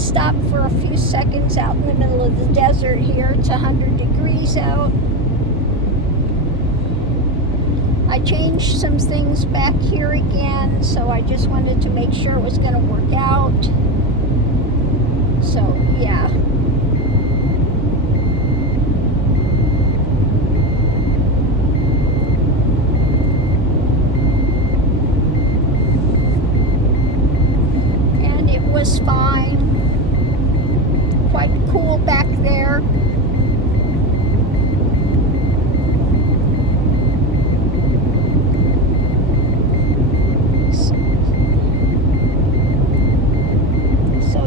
stop for a few seconds out in the middle of the desert here. It's 100 degrees out. I changed some things back here again, so I just wanted to make sure it was going to work out. So, yeah. And it was fine. Quite cool back there.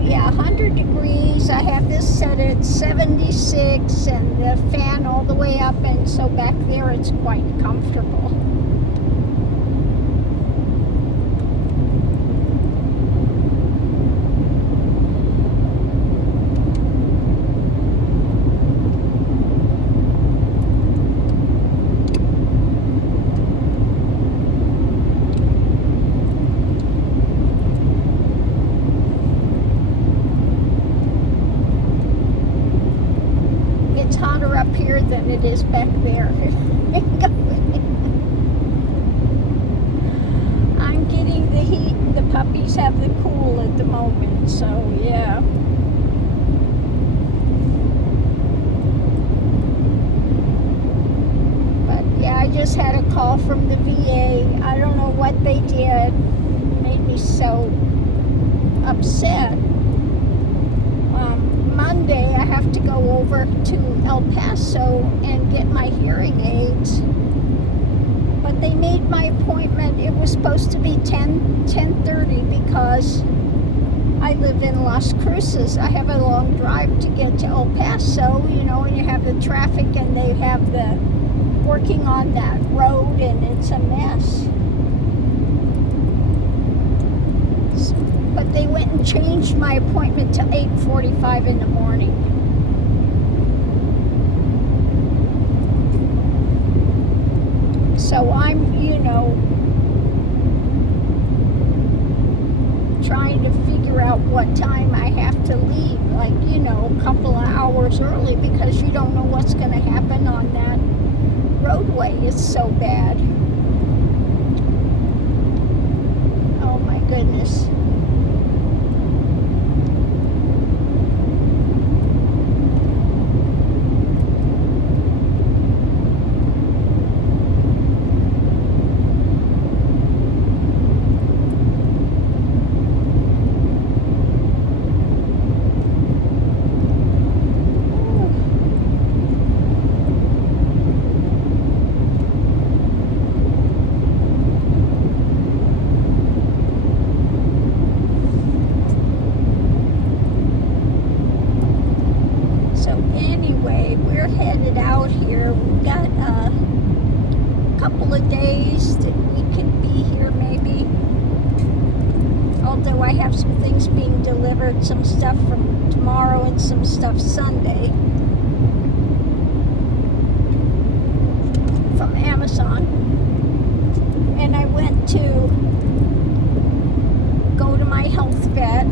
Yeah, 100 degrees. I have this set at 76 and the fan all the way up, and so back there it's quite comfortable. Hotter up here than it is back there. I'm getting the heat and the puppies have the cool at the moment, so yeah. But yeah, I just had a call from the VA. I don't know what they did. It made me so upset. Monday I have to go over to El Paso and get my hearing aids, but they made my appointment. It was supposed to be 10:30 because I live in Las Cruces. I have a long drive to get to El Paso, you know, and you have the traffic and they have the working on that road and it's a mess. But they went and changed my appointment to 8:45 in the morning. So I'm, you know, trying to figure out what time I have to leave, like, you know, a couple of hours early, because you don't know what's going to happen on that roadway. It's so bad. Oh my goodness. Anyway, we're headed out here. We've got a couple of days that we could be here maybe. Although I have some things being delivered, some stuff from tomorrow and some stuff Sunday from Amazon. And I went to go to my health vet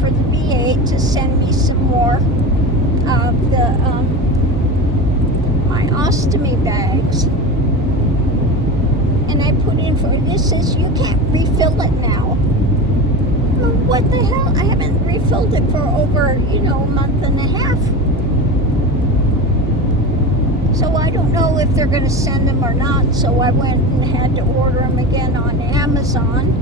for the VA to send me some more of my ostomy bags, and I put in for it. It says you can't refill it now. Well, what the hell? I haven't refilled it for over, you know, a month and a half. So I don't know if they're going to send them or not. So I went and had to order them again on Amazon.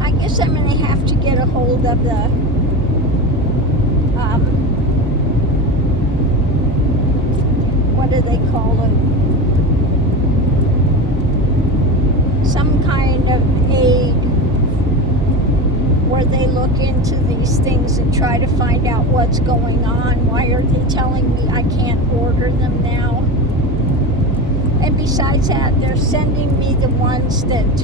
I guess I'm going to have to get a hold of the what do they call it? Some kind of aid where they look into these things and try to find out what's going on. Why are they telling me I can't order them now? And besides that, they're sending me the ones that,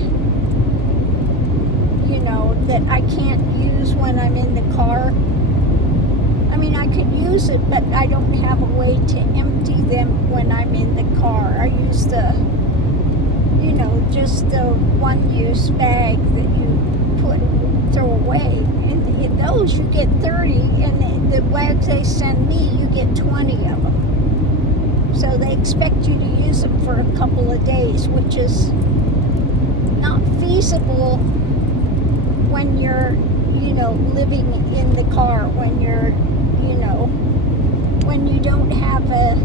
you know, that I can't use when I'm in the car. I mean, I could use it, but I don't have a way to empty them when I'm in the car. I use the, you know, just the one-use bag that you put throw away. And in those, you get 30, and the wags they send me, you get 20 of them. So they expect you to use them for a couple of days, which is not feasible when you're, living in the car, when you're, when you don't have a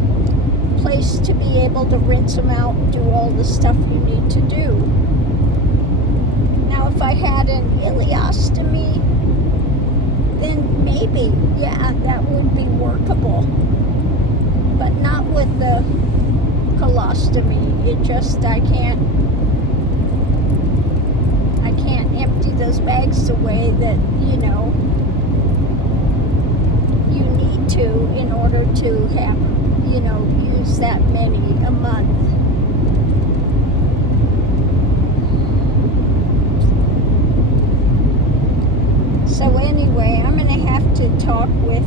place to be able to rinse them out and do all the stuff you need to do. Now, if I had an ileostomy, then maybe, yeah, that would be workable. But not with the colostomy. It just, I can't empty those bags away that, you need to in order to have, use that many a month. So anyway, I'm going to have to talk with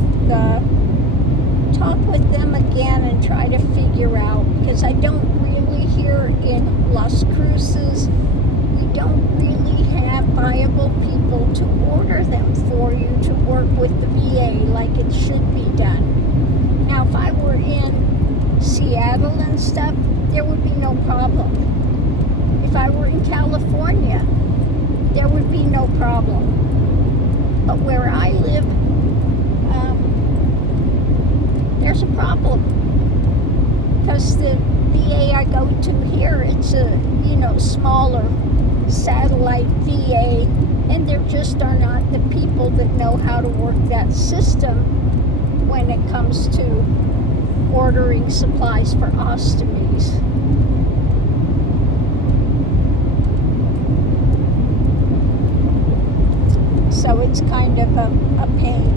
them again and try to figure out, because I don't really, here in Las Cruces, we don't really have viable people to order them for you to work with the VA like it should be done. Now, if I were in Seattle and stuff, there would be no problem. If I were in California, there would be no problem. But where I live, there's a problem. Because the VA I go to here, it's a, smaller satellite VA, and there just are not the people that know how to work that system when it comes to ordering supplies for ostomies. So it's kind of a pain.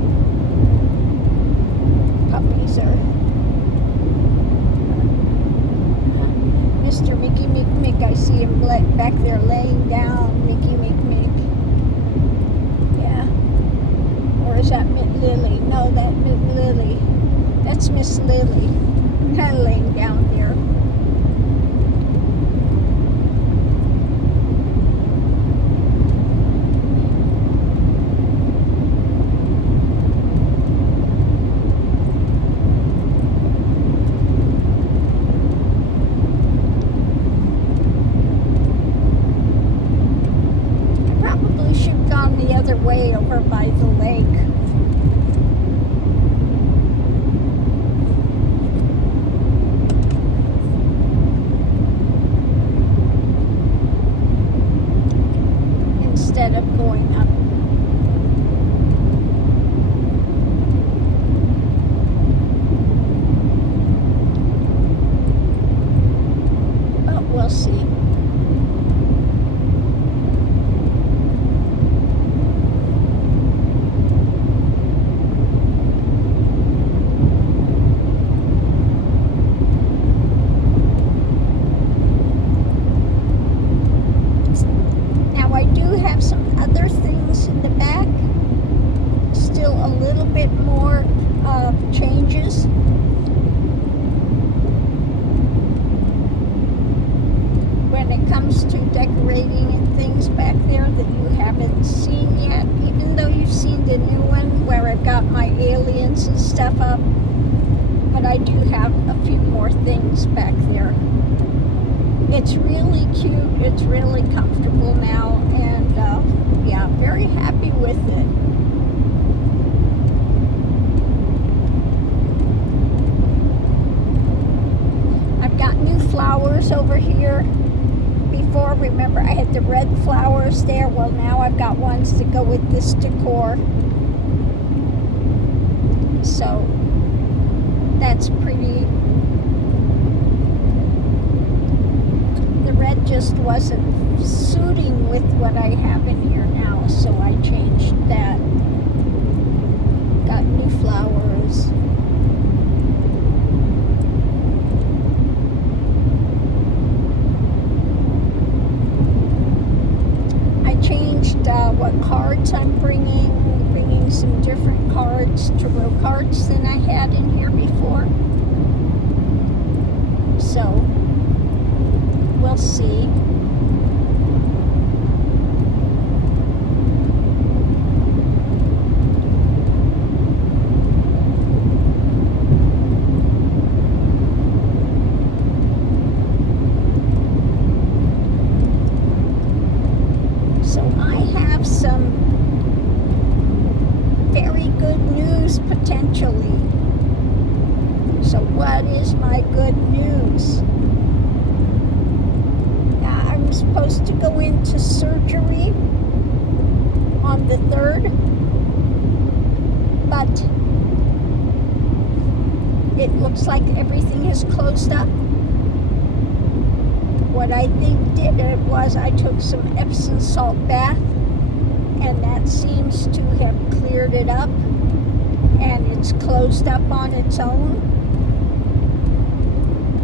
Puppies are... Mr. Mickey Mick Mick, I see him back there laying down. Mickey Mick Mick. Yeah. Or is that Miss Lily? No, that's Miss Lily. That's Miss Lily. Kind of laying down there. Way over by the lake. Instead of going up. But we'll see. Changes. When it comes to decorating and things back there that you haven't seen yet, even though you've seen the new one where I've got my aliens and stuff up, but I do have a few more things back there. It's really cute, it's really comfortable now, and yeah, very happy with it. Flowers over here. Before, remember, I had the red flowers there. Well, now I've got ones to go with this decor. So that's pretty. The red just wasn't suiting with what I have in here now, so I changed that. Got new flowers. What cards I'm bringing some different cards, tarot cards than I had in here before. So we'll see. what is my good news. Now, I'm supposed to go into surgery on the 3rd, but it looks like everything is closed up. What I think did it was I took some Epsom salt bath, and that seems to have cleared it up, and it's closed up on its own.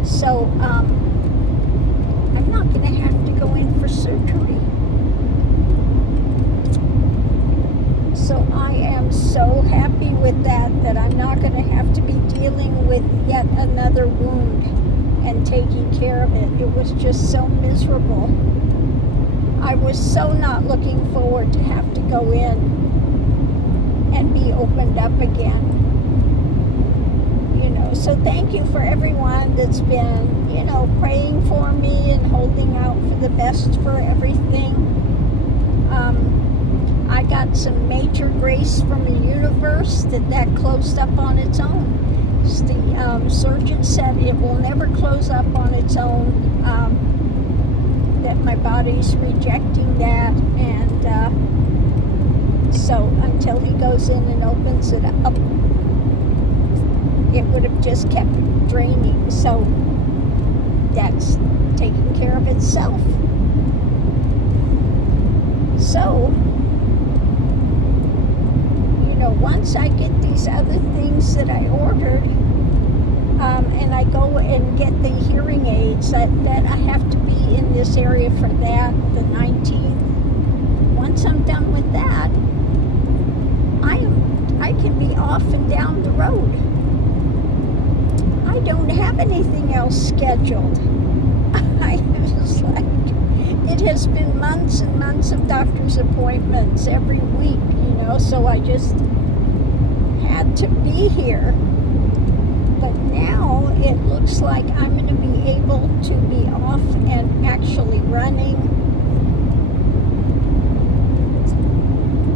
So I'm not going to have to go in for surgery. So I am so happy with that I'm not going to have to be dealing with yet another wound and taking care of it. It was just so miserable. I was so not looking forward to have to go in and be opened up again. You know, so thank you for everyone that's been, you know, praying for me and holding out for the best for everything. I got some major grace from the universe that closed up on its own. The surgeon said it will never close up on its own, that my body's rejecting that, and so until he goes in and opens it up, it would have just kept draining. So that's taking care of itself. So, you know, once I get these other things that I ordered, and I go and get the hearing aids, that I have to be in this area for that, the 19th. Once I'm done with that, I can be off and down the road. I don't have anything else scheduled. I was like, it has been months and months of doctor's appointments every week, you know, so I just had to be here. But now it looks like I'm going to be able to be off and actually running.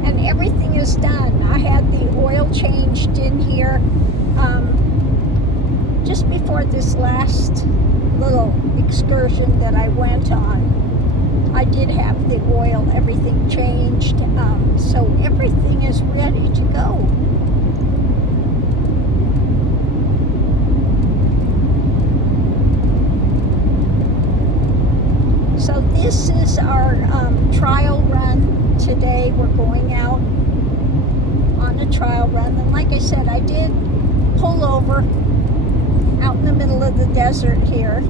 And everything is done. I had the oil changed in here just before this last little excursion that I went on. I did have the oil, everything changed, so everything is ready to go. So this is our trial run today. We're going out on a trial run, and like I said, I did pull over out in the middle of the desert here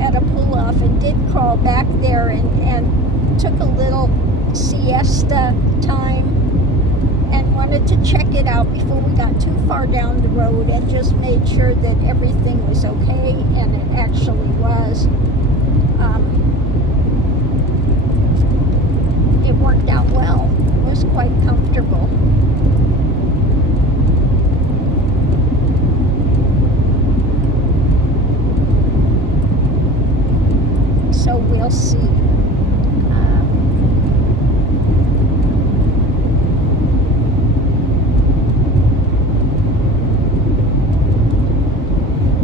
at a pull-off, and did crawl back there and took a little siesta time and wanted to check it out before we got too far down the road, and just made sure that everything was okay, and it actually was. It worked out well. It was quite comfortable. So we'll see.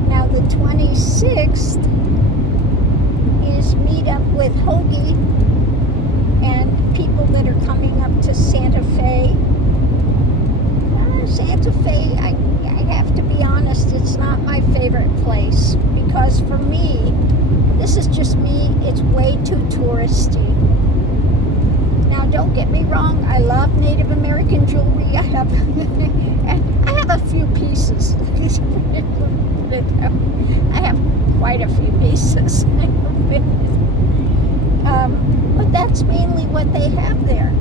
Now the 26th is meet up with Hoagie and people that are coming up to Santa Fe. Santa Fe, I have to be honest, it's not my favorite place, because for me, this is just me, it's way too touristy. Now don't get me wrong, I love Native American jewelry. I have a few pieces. I have quite a few pieces. But that's mainly what they have there.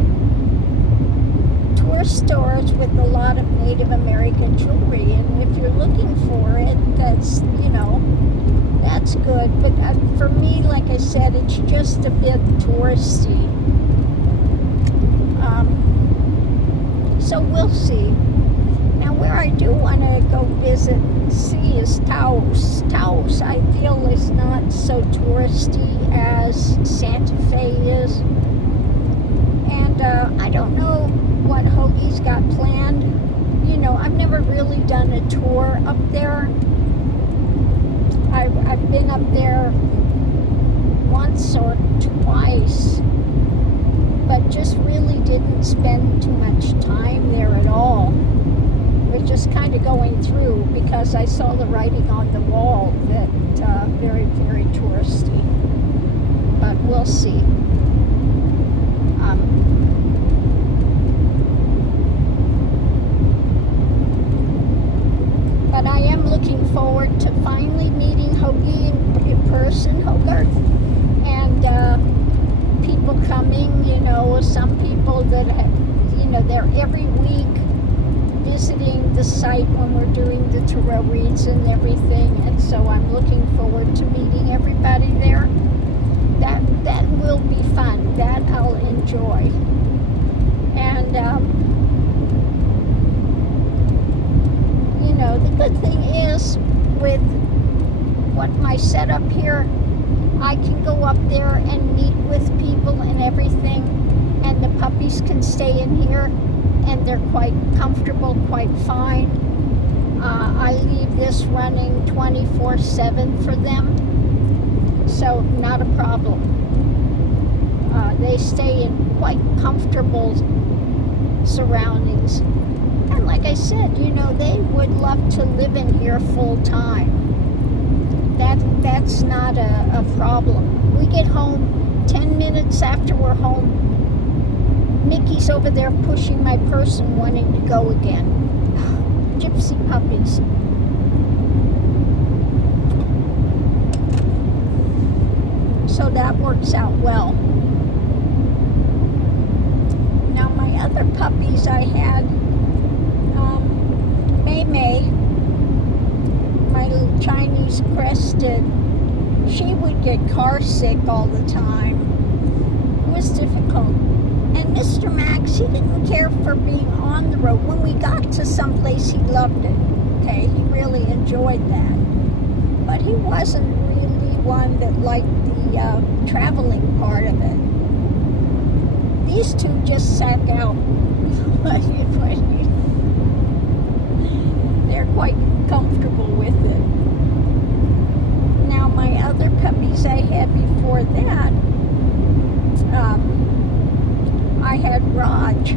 Tourist stores with a lot of Native American jewelry, and if you're looking for it, that's, you know, that's good. But for me, like I said, it's just a bit touristy. So we'll see. Now, where I do want to go visit and see is Taos. Taos, I feel, is not so touristy as Santa Fe is. And I don't know what Hoagie's got planned. You know, I've never really done a tour up there. I've been up there once or twice, but just really didn't spend too much time there at all. We're just kind of going through because I saw the writing on the wall that very, very touristy. But we'll see. But I am looking forward to finally meeting Hoagie in person, Hogarth, and people coming, some people that have, they're every week visiting the site when we're doing the tarot reads and everything, and so I'm looking forward to meeting everybody there. That will be fun. That I'll enjoy. And the good thing is with what my setup here, I can go up there and meet with people and everything, and the puppies can stay in here and they're quite comfortable, quite fine. I leave this running 24/7 for them, so not a problem. They stay in quite comfortable surroundings. And like I said, they would love to live in here full time. That's not a problem. We get home 10 minutes after we're home. Mickey's over there pushing my purse and wanting to go again. Gypsy puppies. So that works out well. Now my other puppies I had, May, my little Chinese crested, she would get car sick all the time. It was difficult. And Mr. Max, he didn't care for being on the road. When we got to someplace, he loved it. Okay, he really enjoyed that. But he wasn't really one that liked the traveling part of it. These two just sack out. They're quite comfortable with it. Now, my other puppies I had before that, I had Raj.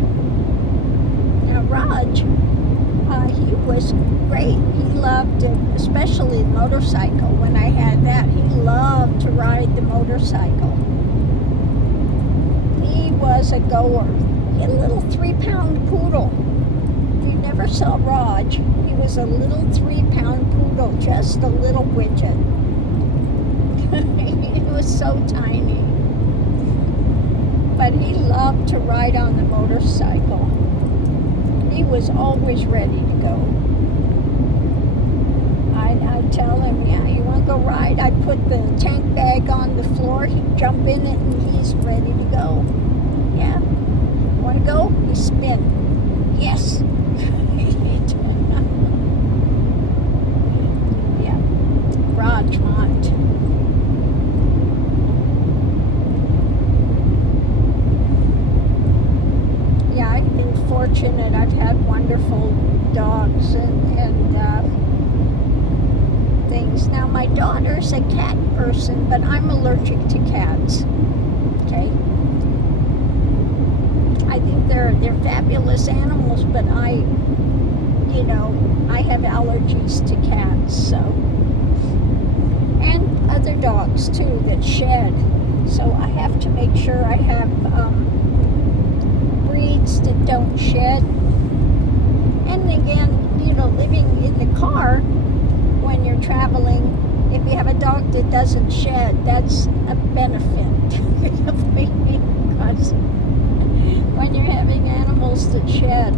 Now, Raj, he was great. He loved it, especially the motorcycle. When I had that, he loved to ride the motorcycle. He was a goer. He had a little 3-pound poodle. If you never saw Raj, he was a little 3-pound poodle, just a little widget. He was so tiny. But he loved to ride on the motorcycle. He was always ready to go. I'd tell him, yeah, you want to go ride? I'd put the tank bag on the floor, he'd jump in it, and he's ready to go. Yeah. Want to go? He spin. Yes. Yeah. Rajmont. Yeah, I've been fortunate. I've had wonderful dogs and things. Now, my daughter's a cat person, but I'm allergic to cats. Okay? I think they're fabulous animals, but I have allergies to cats, so. And other dogs, too, that shed. So I have to make sure I have breeds that don't shed. And again, living in the car when you're traveling, if you have a dog that doesn't shed, that's a benefit. Because when you're having animals that shed,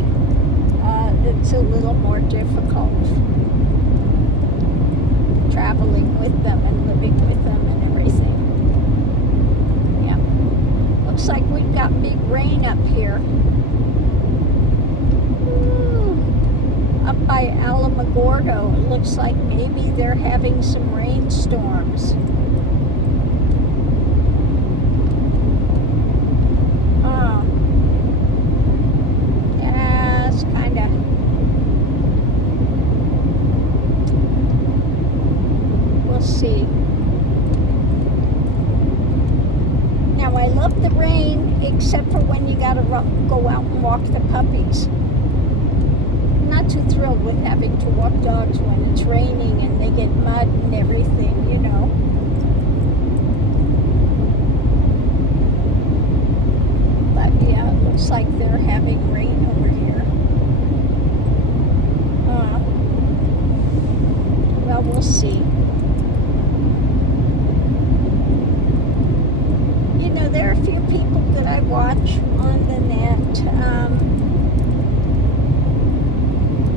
it's a little more difficult traveling with them and living with them and everything. Yeah. Looks like we've got big rain up here. Up by Alamogordo, it looks like maybe they're having some rainstorms. Yeah, it's kind of see. Now, I love the rain, except for when you gotta go out and walk the puppies. I'm not too thrilled with having to walk dogs when it's raining and they get mud and everything, you know. But yeah, it looks like they're having rain over here. Well, we'll see. You know, there are a few people that I watch on the net.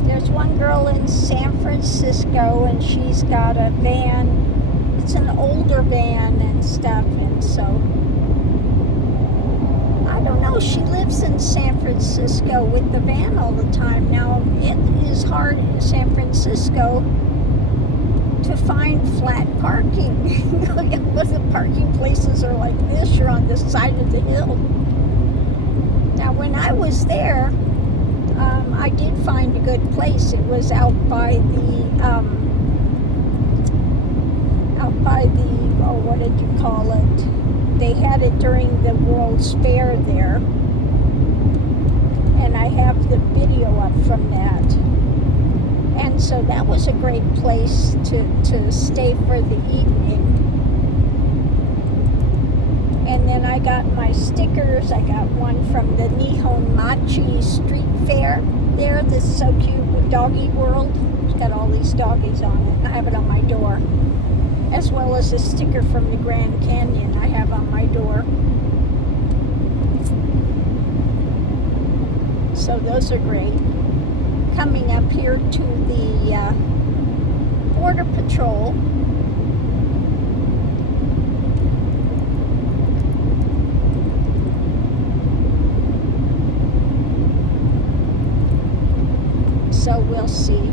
There's one girl in San Francisco, and she's got a van. It's an older van and stuff, and so I don't know. She lives in San Francisco with the van all the time. Now, it is hard in San Francisco to find flat parking. The parking places are like this. You're on the side of the hill. Now, when I was there, I did find a good place. It was out by the, oh, what did you call it? They had it during the World's Fair there. And I have the video up from that. And so that was a great place to stay for the evening. And then I got my stickers. I got one from the Nihon Machi Street Fair there. This is so cute with Doggy World. It's got all these doggies on it. I have it on my door. As well as a sticker from the Grand Canyon I have on my door. So those are great. Coming up here to the Border Patrol. So we'll see.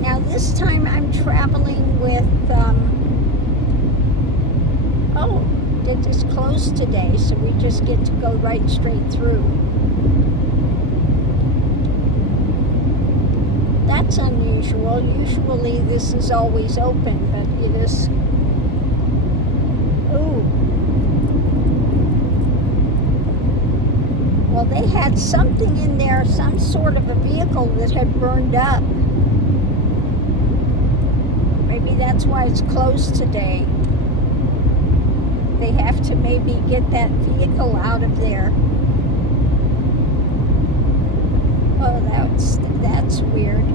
Now this time I'm traveling with, oh, it is closed today, so we just get to go right straight through. That's unusual. Usually this is always open, but it is. Ooh. Well, they had something in there, some sort of a vehicle that had burned up. Maybe that's why it's closed today. They have to maybe get that vehicle out of there. Oh, that's weird.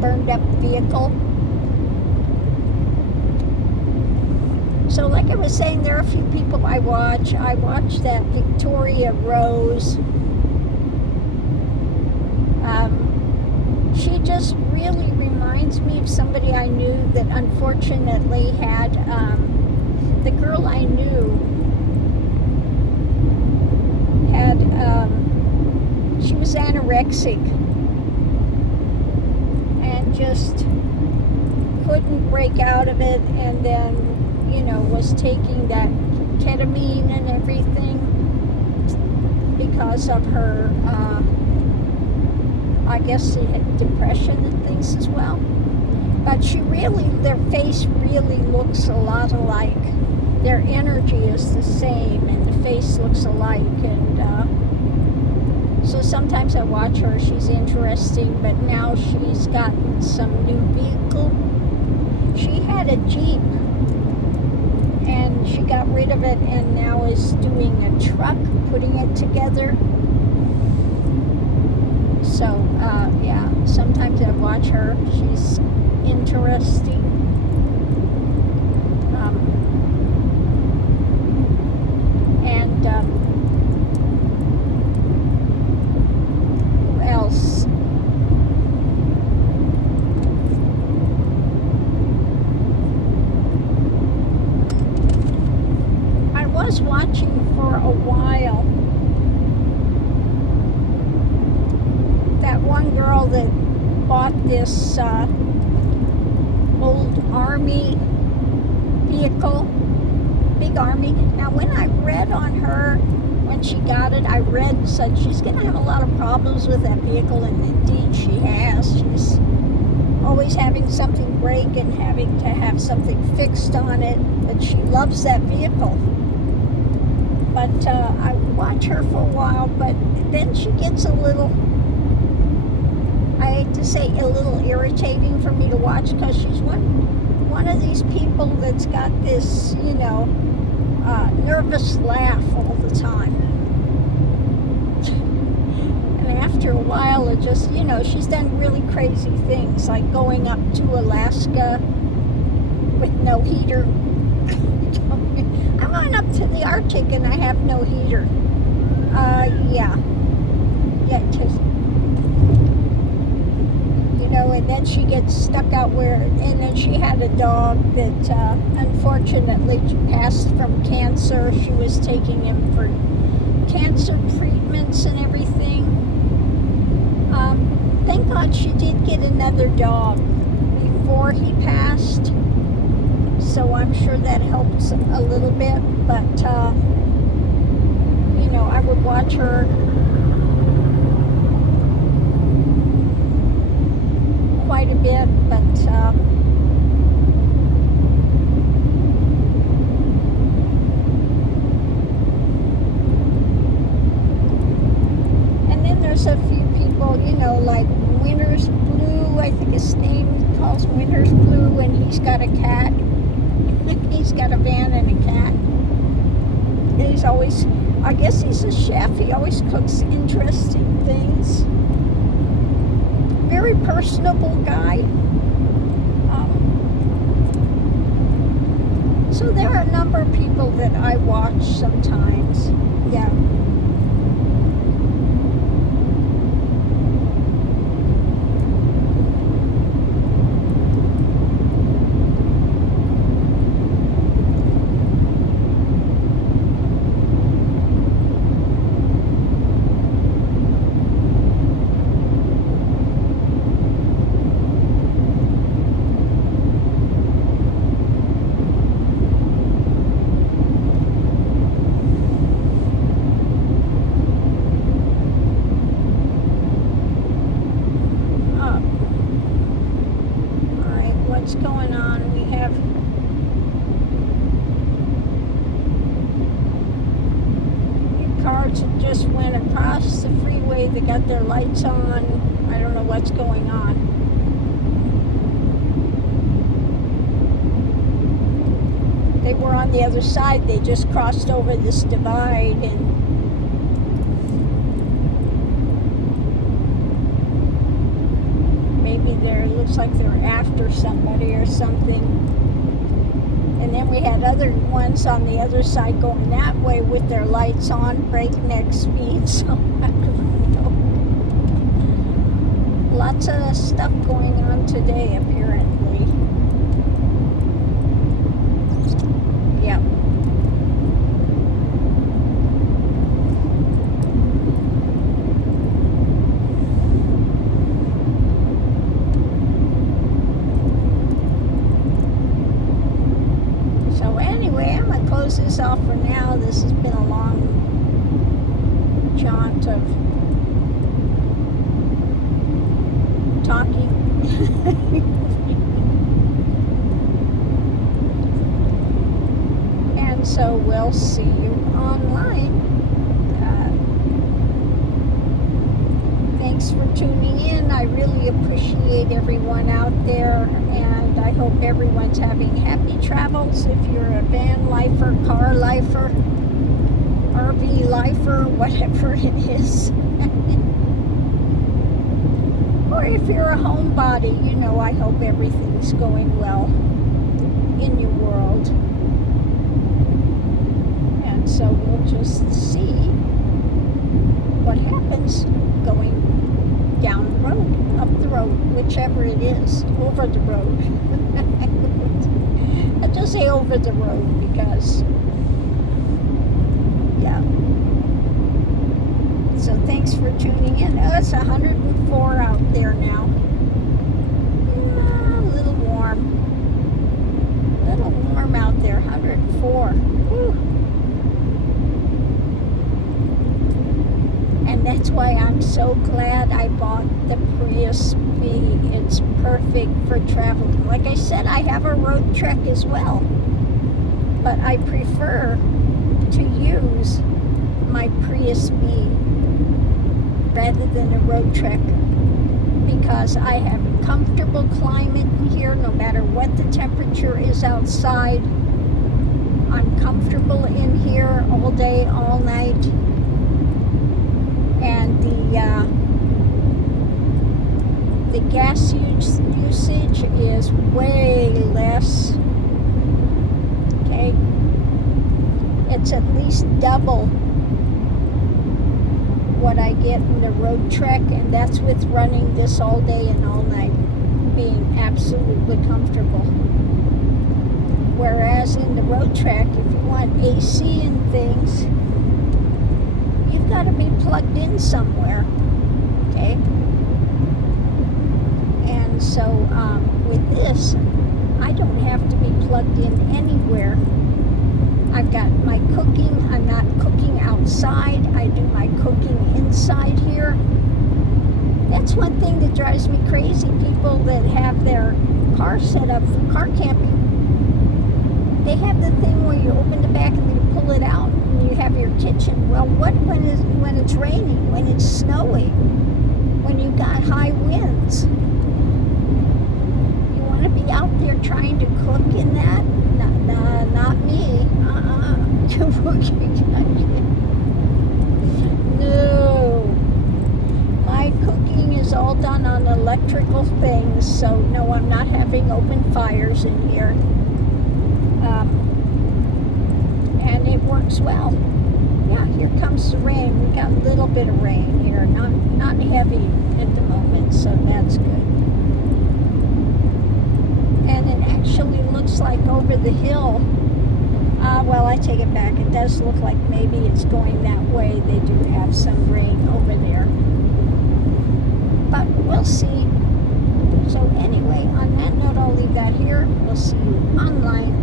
Burned up vehicle. So like I was saying, there are a few people I watch. I watch that Victoria Rose. She just really reminds me of somebody I knew that unfortunately had, the girl I knew had, she was anorexic and just couldn't break out of it, and then, you know, was taking that ketamine and everything because of her, I guess she had depression and things as well. But she really, their face really looks a lot alike. Their energy is the same, and the face looks alike. And so sometimes I watch her. She's interesting, but now she's gotten some new vehicle. She had a Jeep, and she got rid of it, and now is doing a truck, putting it together. So, yeah, sometimes I watch her. She's interesting. Who else? I was watching for a while that one girl that bought this old army vehicle, big army. Now when I read on her, when she got it, I read and said she's going to have a lot of problems with that vehicle, and indeed she has. She's always having something break and having to have something fixed on it, but she loves that vehicle. But I watch her for a while, but then she gets a little, I hate to say, a little irritating for me to watch, because she's one of these people that's got this, nervous laugh all the time. And after a while, it just, she's done really crazy things, like going up to Alaska with no heater. I'm going up to the Arctic and I have no heater. Yeah, and then she gets stuck out and then she had a dog that unfortunately passed from cancer. She was taking him for cancer treatments and everything. Thank God she did get another dog before he passed, so I'm sure that helps a little bit, but I would watch her quite a bit, but and then there's a few people, like Winter's Blue, I think his name calls Winter's Blue, and he's got a cat. He's got a van and a cat. And he's always, I guess he's a chef, he always cooks interesting things. Very personable guy. So there are a number of people that I watch sometimes. Yeah. What's going on? We have cars that just went across the freeway. They got their lights on. I don't know what's going on. They were on the other side. They just crossed over this divide, and looks like they're after somebody or something. And then we had other ones on the other side going that way with their lights on, breakneck speed. So I don't know. Lots of stuff going on today, apparently. Yeah. Close this off for now. This has been a long jaunt of talking. And so we'll see you online. Thanks for tuning in. I really appreciate everyone out there, and I hope everyone's having happy travels. If you're a van lifer, car lifer, RV lifer, whatever it is. Or if you're a homebody, I hope everything's going well in your world. And so we'll just see what happens going down the road, up the road, whichever it is, over the road. I just say over the road because, yeah. So thanks for tuning in. Oh, it's 104 out there now. A little warm. A little warm out there, 104. Whew. why I'm so glad I bought the Prius V. It's perfect for traveling. Like I said, I have a road trek as well, but I prefer to use my Prius V rather than a road trek because I have a comfortable climate in here no matter what the temperature is outside. I'm comfortable in here all day, all night. And the gas usage is way less. Okay, it's at least double what I get in the road trek, and that's with running this all day and all night, being absolutely comfortable. Whereas in the road trek, if you want AC and things, you've got to be plugged in somewhere, okay? And so with this, I don't have to be plugged in anywhere. I've got my cooking. I'm not cooking outside. I do my cooking inside here. That's one thing that drives me crazy. People that have their car set up for car camping, they have the thing where you open the back and you pull it out and you have your kitchen. Well, what when it's raining, when it's snowing, when you got high winds? You want to be out there trying to cook in that? Not me. No. My cooking is all done on electrical things, so no, I'm not having open fires in here. And it works well. Yeah, here comes the rain. We got a little bit of rain here, not heavy at the moment, so that's good. And it actually looks like over the hill. Well, I take it back. It does look like maybe it's going that way. They do have some rain over there. But we'll see. So anyway, on that note, I'll leave that here. We'll see you online.